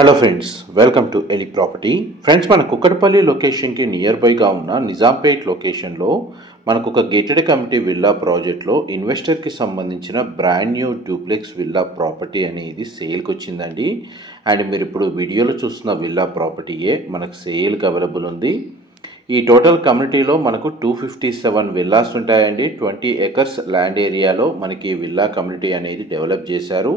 Hello friends, welcome to ఎలి property. Friends, మన కుక్కటపల్లి లొకేషన్కి నియర్ బైగా ఉన్న నిజాంపేట్ లొకేషన్లో మనకు ఒక గేటెడ్ కమ్యూనిటీ విల్లా ప్రాజెక్ట్లో ఇన్వెస్టర్కి సంబంధించిన brand new duplex villa property అనేది సేల్కి వచ్చిందండి. అండ్ మీరు ఇప్పుడు వీడియోలో చూస్తున్న విల్లా ప్రాపర్టీయే మనకు సేల్కి అవైలబుల్ ఉంది. ఈ టోటల్ కమ్యూనిటీలో మనకు 257 విల్లాస్ ఉంటాయండి. 20 acres ల్యాండ్ ఏరియాలో మనకి విల్లా కమ్యూనిటీ అనేది డెవలప్ చేశారు.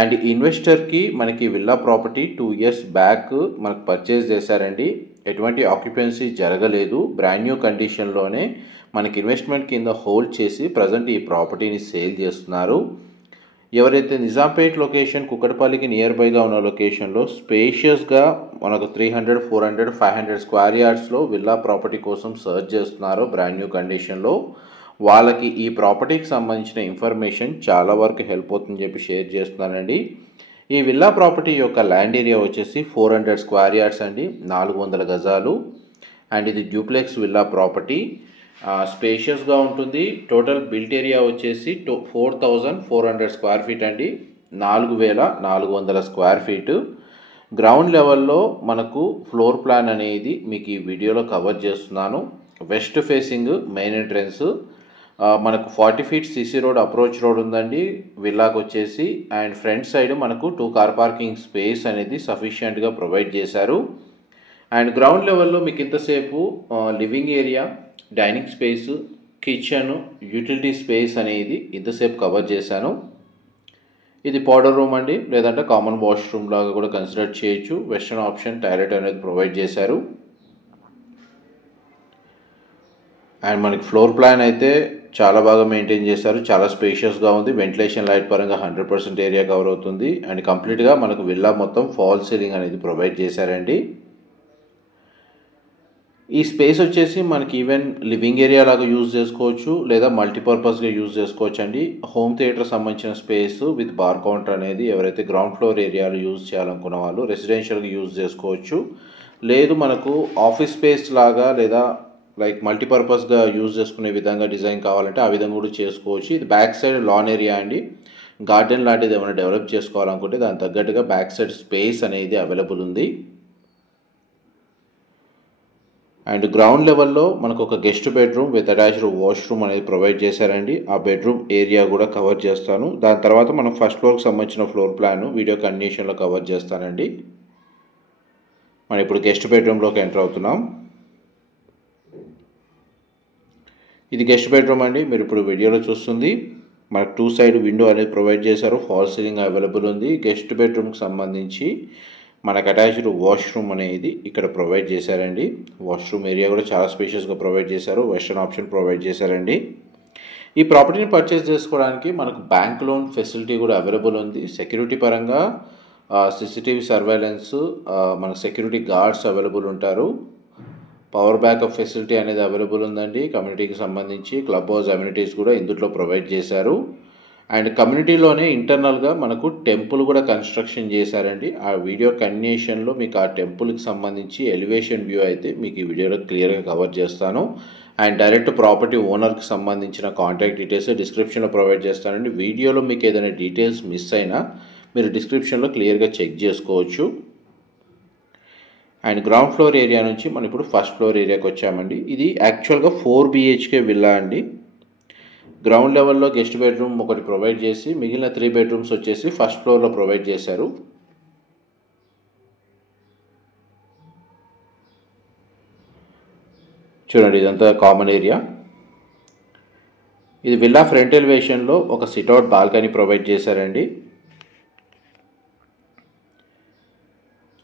అండ్ ఇన్వెస్టర్కి మనకి విల్లా ప్రాపర్టీ 2 years బ్యాక్ మనకు పర్చేస్ చేశారండి. ఎటువంటి ఆక్యుపెన్సీ జరగలేదు, బ్రాండ్ న్యూ కండిషన్లోనే మనకి ఇన్వెస్ట్మెంట్ కింద హోల్డ్ చేసి ప్రజెంట్ ఈ ప్రాపర్టీని సేల్ చేస్తున్నారు. ఎవరైతే నిజాంపేట్ లొకేషన్ కుక్కటపల్లికి నియర్ బైగా ఉన్న లొకేషన్లో స్పేషియస్గా మనకు 300, 400, 500 స్క్వేర్ యార్డ్స్లో విల్లా ప్రాపర్టీ కోసం సర్చ్ చేస్తున్నారో బ్రాండ్ న్యూ కండిషన్లో వాళ్ళకి ఈ ప్రాపర్టీకి సంబంధించిన ఇన్ఫర్మేషన్ చాలా వరకు హెల్ప్ అవుతుందని చెప్పి షేర్ చేస్తున్నానండి. ఈ విల్లా ప్రాపర్టీ యొక్క ల్యాండ్ ఏరియా వచ్చేసి 400 స్క్వేర్ యార్డ్స్ అండి, 400 గజాలు. అండ్ ఇది డ్యూప్లెక్స్ విల్లా ప్రాపర్టీ, స్పేషియస్గా ఉంటుంది. టోటల్ బిల్ట్ ఏరియా వచ్చేసి 4400 స్క్వేర్ ఫీట్ అండి, 4400 స్క్వేర్ ఫీటు. గ్రౌండ్ లెవెల్లో మనకు ఫ్లోర్ ప్లాన్ అనేది మీకు ఈ వీడియోలో కవర్ చేస్తున్నాను. వెస్ట్ ఫేసింగ్ మెయిన్ ఎంట్రన్స్, మనకు 40 feet CC road approach road ఉందండి విల్లాకి వచ్చేసి. అండ్ ఫ్రంట్ సైడ్ మనకు 2 కార్ పార్కింగ్ స్పేస్ అనేది సఫిషియెంట్గా ప్రొవైడ్ చేశారు. అండ్ గ్రౌండ్ లెవెల్లో మీకు ఇంతసేపు living area, dining space, kitchen, utility space అనేది ఇంతసేపు కవర్ చేశాను. ఇది పౌడర్ రూమ్ అండి, లేదంటే కామన్ వాష్రూమ్ లాగా కూడా కన్సిడర్ చేయొచ్చు. వెస్టర్న్ ఆప్షన్ టాయిలెట్ అనేది ప్రొవైడ్ చేశారు. అండ్ మనకి ఫ్లోర్ ప్లాన్ అయితే చాలా బాగా మెయింటైన్ చేశారు, చాలా స్పేషియస్గా ఉంది. వెంటిలేషన్ లైట్ పరంగా 100% ఏరియా కవర్ అవుతుంది. అండ్ కంప్లీట్గా మనకు విల్లా మొత్తం ఫాల్ సీలింగ్ అనేది ప్రొవైడ్ చేశారండి. ఈ స్పేస్ వచ్చేసి మనకి ఈవెన్ లివింగ్ ఏరియా లాగా యూజ్ చేసుకోవచ్చు, లేదా మల్టీపర్పస్గా యూజ్ చేసుకోవచ్చు అండి. హోమ్ థియేటర్ సంబంధించిన స్పేస్ విత్ బార్ కౌంటర్ అనేది ఎవరైతే గ్రౌండ్ ఫ్లోర్ ఏరియాలో యూజ్ చేయాలనుకున్న వాళ్ళు రెసిడెన్షియల్గా యూజ్ చేసుకోవచ్చు. లేదు మనకు ఆఫీస్ స్పేస్ లాగా లేదా లైక్ మల్టీపర్పస్గా యూజ్ చేసుకునే విధంగా డిజైన్ కావాలంటే ఆ విధంగా కూడా చేసుకోవచ్చు. ఇది బ్యాక్ సైడ్ లాన్ ఏరియా అండి. గార్డెన్ లాంటిది ఏమైనా డెవలప్ చేసుకోవాలనుకుంటే దాని తగ్గట్టుగా బ్యాక్ సైడ్ స్పేస్ అనేది అవైలబుల్ ఉంది. అండ్ గ్రౌండ్ లెవెల్లో మనకు ఒక guest bedroom with attached washroom అనేది ప్రొవైడ్ చేశారండి. ఆ బెడ్రూమ్ ఏరియా కూడా కవర్ చేస్తాను. దాని తర్వాత మనం ఫస్ట్ ఫ్లోర్కి సంబంధించిన ఫ్లోర్ ప్లాన్ వీడియో కండిషన్లో కవర్ చేస్తానండి. మనం ఇప్పుడు గెస్ట్ బెడ్రూమ్లోకి ఎంటర్ అవుతున్నాం. ఇది గెస్ట్ బెడ్రూమ్ అండి, మీరు ఇప్పుడు వీడియోలో చూస్తుంది. మనకు 2 side విండో అనేది ప్రొవైడ్ చేశారు, ఫాల్ సీలింగ్ అవైలబుల్ ఉంది. గెస్ట్ బెడ్రూమ్కి సంబంధించి మనకు అటాచ్డ్ వాష్రూమ్ అనేది ఇక్కడ ప్రొవైడ్ చేశారండి. వాష్రూమ్ ఏరియా కూడా చాలా స్పేషియస్గా ప్రొవైడ్ చేశారు, వెస్టర్న్ ఆప్షన్ ప్రొవైడ్ చేశారండి. ఈ ప్రాపర్టీని పర్చేస్ చేసుకోవడానికి మనకు బ్యాంక్ లోన్ ఫెసిలిటీ కూడా అవైలబుల్ ఉంది. సెక్యూరిటీ పరంగా CCTV సర్వేలెన్స్, మనకు సెక్యూరిటీ గార్డ్స్ అవైలబుల్ ఉంటారు. పవర్ బ్యాకప్ ఫెసిలిటీ అనేది అవైలబుల్ ఉందండి. కమ్యూనిటీకి సంబంధించి క్లబ్ హౌస్ అమ్యూనిటీస్ కూడా ఇందులో ప్రొవైడ్ చేశారు. అండ్ కమ్యూనిటీలోనే ఇంటర్నల్గా మనకు టెంపుల్ కూడా కన్స్ట్రక్షన్ చేశారండి. ఆ వీడియో కంటిన్యూషన్లో మీకు ఆ టెంపుల్కి సంబంధించి ఎలివేషన్ వ్యూ అయితే మీకు ఈ వీడియోలో క్లియర్గా కవర్ చేస్తాను. అండ్ డైరెక్ట్ ప్రాపర్టీ ఓనర్కి సంబంధించిన కాంటాక్ట్ డీటెయిల్స్ డిస్క్రిప్షన్లో ప్రొవైడ్ చేస్తానండి. వీడియోలో మీకు ఏదైనా డీటెయిల్స్ మిస్ అయినా మీరు డిస్క్రిప్షన్లో క్లియర్గా చెక్ చేసుకోవచ్చు. అండ్ గ్రౌండ్ ఫ్లోర్ ఏరియా నుంచి మనం ఇప్పుడు ఫస్ట్ ఫ్లోర్ ఏరియాకి వచ్చామండి. ఇది యాక్చువల్గా 4 BHK విల్లా అండి. గ్రౌండ్ లెవెల్లో గెస్ట్ బెడ్రూమ్ ఒకటి ప్రొవైడ్ చేసి మిగిలిన 3 bedrooms వచ్చేసి ఫస్ట్ ఫ్లోర్లో ప్రొవైడ్ చేశారు. చూడండి, ఇదంతా కామన్ ఏరియా. ఇది విల్లా ఫ్రంట్ ఎలివేషన్లో ఒక సిట్అవుట్ బాల్కనీ ప్రొవైడ్ చేశారండి.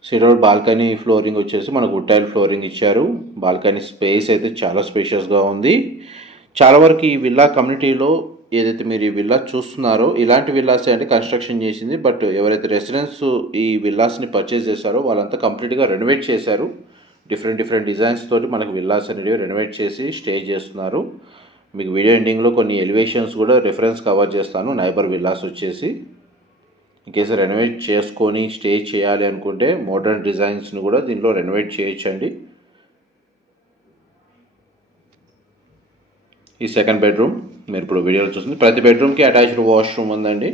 సిట్అవుట్ బాల్కనీ ఫ్లోరింగ్ వచ్చేసి మనకు వుడ్ టైల్ ఫ్లోరింగ్ ఇచ్చారు. బాల్కనీ స్పేస్ అయితే చాలా స్పేషియస్గా ఉంది. చాలా వరకు ఈ విల్లా కమ్యూనిటీలో ఏదైతే మీరు ఈ విల్లా చూస్తున్నారో ఇలాంటి విల్లాసే అంటే కన్స్ట్రక్షన్ చేసింది. బట్ ఎవరైతే రెసిడెన్స్ ఈ విల్లాస్ని పర్చేస్ చేశారో వాళ్ళంతా కంప్లీట్గా రెనోవేట్ చేశారు. డిఫరెంట్ డిజైన్స్ తోటి మనకు విల్లాస్ అనేవి రెనోవేట్ చేసి స్టే చేస్తున్నారు. మీకు వీడియో ఎండింగ్లో కొన్ని ఎలివేషన్స్ కూడా రిఫరెన్స్ కవర్ చేస్తాను. నైబర్ విల్లాస్ వచ్చేసి ఇన్కేస్ రెనోవేట్ చేసుకొని స్టే చేయాలి అనుకుంటే మోడర్న్ డిజైన్స్ని కూడా దీనిలో రెనోవేట్ చేయొచ్చండి. ఈ సెకండ్ బెడ్రూమ్ మీరు ఇప్పుడు వీడియోలో చూస్తుంది. ప్రతి బెడ్రూమ్కి అటాచ్డ్ వాష్రూమ్ ఉందండి.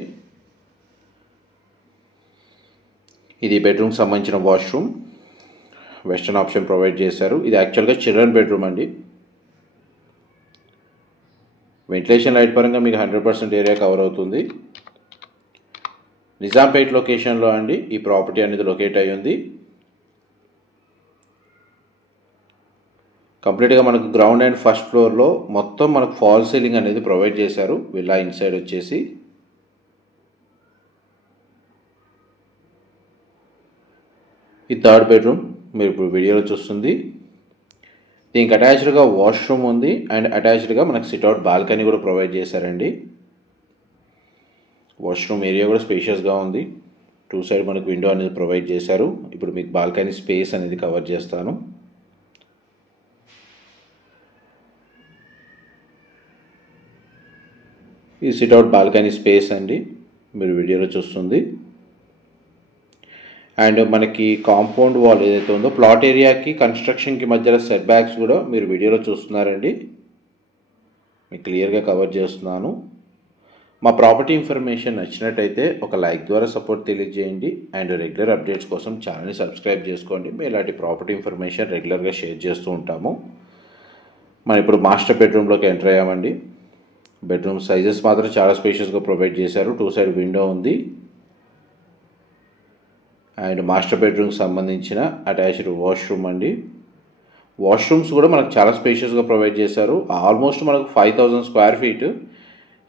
ఇది బెడ్రూమ్కి సంబంధించిన వాష్రూమ్, వెస్టర్న్ ఆప్షన్ ప్రొవైడ్ చేశారు. ఇది యాక్చువల్గా చిల్డ్రన్ బెడ్రూమ్ అండి. వెంటిలేషన్ లైట్ పరంగా మీకు 100% ఏరియా కవర్ అవుతుంది. నిజాంపేట్ లొకేషన్లో అండి ఈ ప్రాపర్టీ అనేది లొకేట్ అయ్యి ఉంది. కంప్లీట్గా మనకు గ్రౌండ్ అండ్ ఫస్ట్ ఫ్లోర్లో మొత్తం మనకు ఫాల్ సీలింగ్ అనేది ప్రొవైడ్ చేశారు. విల్లా ఇన్సైడ్ వచ్చేసి ఈ థర్డ్ బెడ్రూమ్ మీరు ఇప్పుడు వీడియోలో చూస్తుంది. దీనికి అటాచ్డ్గా వాష్రూమ్ ఉంది అండ్ అటాచ్డ్గా మనకు సిట్అవుట్ బాల్కనీ కూడా ప్రొవైడ్ చేశారండి. వాష్రూమ్ ఏరియా కూడా స్పేషియస్గా ఉంది. 2 సైడ్ మనకు విండో అనేది ప్రొవైడ్ చేశారు. ఇప్పుడు మీకు బాల్కనీ స్పేస్ అనేది కవర్ చేస్తాను. ఈ సిట్అవుట్ బాల్కనీ స్పేస్ అండి మీరు వీడియోలో చూస్తుంది. అండ్ మనకి కాంపౌండ్ వాల్ ఏదైతే ఉందో ప్లాట్ ఏరియాకి కన్స్ట్రక్షన్కి మధ్యలో సెట్ బ్యాక్స్ కూడా మీరు వీడియోలో చూస్తున్నారండి. మీకు క్లియర్గా కవర్ చేస్తున్నాను. మా ప్రాపర్టీ ఇన్ఫర్మేషన్ నచ్చినట్టయితే ఒక లైక్ ద్వారా సపోర్ట్ తెలియజేయండి అండ్ రెగ్యులర్ అప్డేట్స్ కోసం ఛానల్ని సబ్స్క్రైబ్ చేసుకోండి. మేము ఇలాంటి ప్రాపర్టీ ఇన్ఫర్మేషన్ రెగ్యులర్గా షేర్ చేస్తూ ఉంటాము. మనం ఇప్పుడు మాస్టర్ బెడ్రూమ్లోకి ఎంటర్ అయ్యామండి. బెడ్రూమ్ సైజెస్ మాత్రం చాలా స్పేషియస్గా ప్రొవైడ్ చేశారు. 2 సైడ్ విండో ఉంది అండ్ మాస్టర్ బెడ్రూమ్కి సంబంధించిన అటాచ్డ్ వాష్రూమ్ అండి. వాష్రూమ్స్ కూడా మనకు చాలా స్పేషియస్గా ప్రొవైడ్ చేశారు. ఆల్మోస్ట్ మనకు 5000 స్క్వేర్ ఫీట్.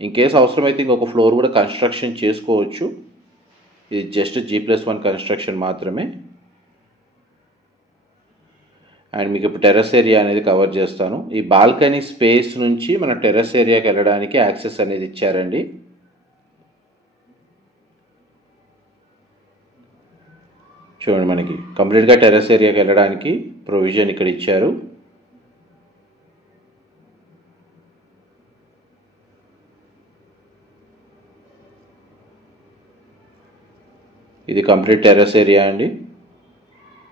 ఇన్ కేస్ అవసరమైతే ఇంకొక ఫ్లోర్ కూడా కన్స్ట్రక్షన్ చేసుకోవచ్చు. ఇది జస్ట్ G+1 కన్స్ట్రక్షన్ మాత్రమే. అండ్ మీకు ఇప్పుడు టెర్రస్ ఏరియా అనేది కవర్ చేస్తాను. ఈ బాల్కనీ స్పేస్ నుంచి మన టెర్రస్ ఏరియాకి వెళ్ళడానికి యాక్సెస్ అనేది ఇచ్చారండి. చూడండి మనకి కంప్లీట్గా టెర్రస్ ఏరియాకి వెళ్ళడానికి ప్రొవిజన్ ఇక్కడ ఇచ్చారు. ఇది కంప్లీట్ టెర్రస్ ఏరియా అండి.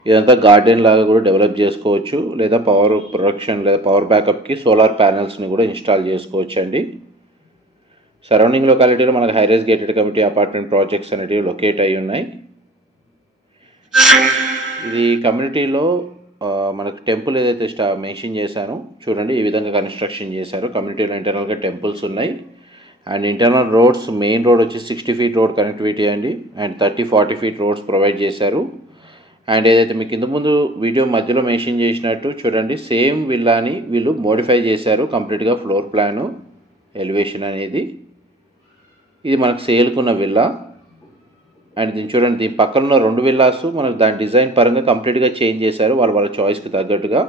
ఇదంతా గార్డెన్ లాగా కూడా డెవలప్ చేసుకోవచ్చు, లేదా పవర్ ప్రొడక్షన్ లేదా పవర్ బ్యాకప్కి సోలార్ ప్యానెల్స్ని కూడా ఇన్స్టాల్ చేసుకోవచ్చు అండి. సరౌండింగ్ లొకాలిటీలో మనకు high-rise gated community apartment projects అనేవి లొకేట్ అయి ఉన్నాయి. ఇది కమ్యూనిటీలో మనకు టెంపుల్ ఏదైతే మెన్షన్ చేశానో చూడండి ఈ విధంగా కన్స్ట్రక్షన్ చేశారు. కమ్యూనిటీలో ఇంటర్నల్గా టెంపుల్స్ ఉన్నాయి and internal roads, main road వచ్చి 60 feet రోడ్ కనెక్టివిటీ అండి అండ్ 30-40 feet రోడ్స్ ప్రొవైడ్ చేశారు. అండ్ ఏదైతే మీకు ఇంతకు ముందు వీడియో మధ్యలో మెన్షన్ చేసినట్టు చూడండి సేమ్ విల్లాని వీళ్ళు మోడిఫై చేశారు. కంప్లీట్గా ఫ్లోర్ ప్లాను, ఎలివేషన్ అనేది. ఇది మనకు సేల్కున్న విల్లా అండ్ దీన్ని చూడండి దీని పక్కన ఉన్న 2 విల్లాస్ మనకు దాని డిజైన్ పరంగా కంప్లీట్గా చేంజ్ చేశారు వాళ్ళ చాయిస్కి తగ్గట్టుగా.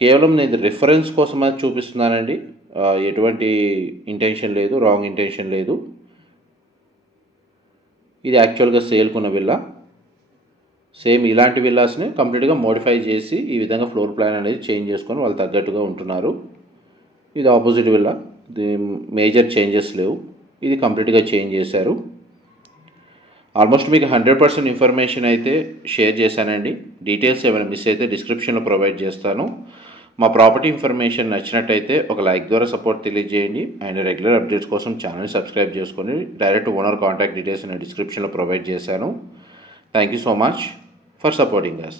కేవలం నేను రిఫరెన్స్ కోసం అది చూపిస్తున్నానండి. ఎటువంటి ఇంటెన్షన్ లేదు, రాంగ్ ఇంటెన్షన్ లేదు. ఇది యాక్చువల్గా సేల్కున్న విల్లా. సేమ్ ఇలాంటి విల్లాస్ని కంప్లీట్గా మోడిఫై చేసి ఈ విధంగా ఫ్లోర్ ప్లాన్ అనేది చేంజ్ చేసుకొని వాళ్ళు తగ్గట్టుగా ఉంటున్నారు. ఇది ఆపోజిట్ విల్లా, మేజర్ చేంజెస్ లేవు. ఇది కంప్లీట్గా చేంజ్ చేశారు. ఆల్మోస్ట్ మీకు 100% ఇన్ఫర్మేషన్ అయితే షేర్ చేశానండి. డీటెయిల్స్ ఏమైనా మిస్ అయితే డిస్క్రిప్షన్లో ప్రొవైడ్ చేస్తాను. మా ప్రాపర్టీ ఇన్ఫర్మేషన్ నచ్చినట్టయితే ఒక లైక్ ద్వారా సపోర్ట్ తెలియజేయండి అండ్ రెగ్యులర్ అప్డేట్స్ కోసం ఛానల్ని సబ్స్క్రైబ్ చేసుకొని డైరెక్ట్ ఓనర్ కాంటాక్ట్ డీటెయిల్స్ నేను డిస్క్రిప్షన్లో ప్రొవైడ్ చేశాను. Thank you so much for supporting us.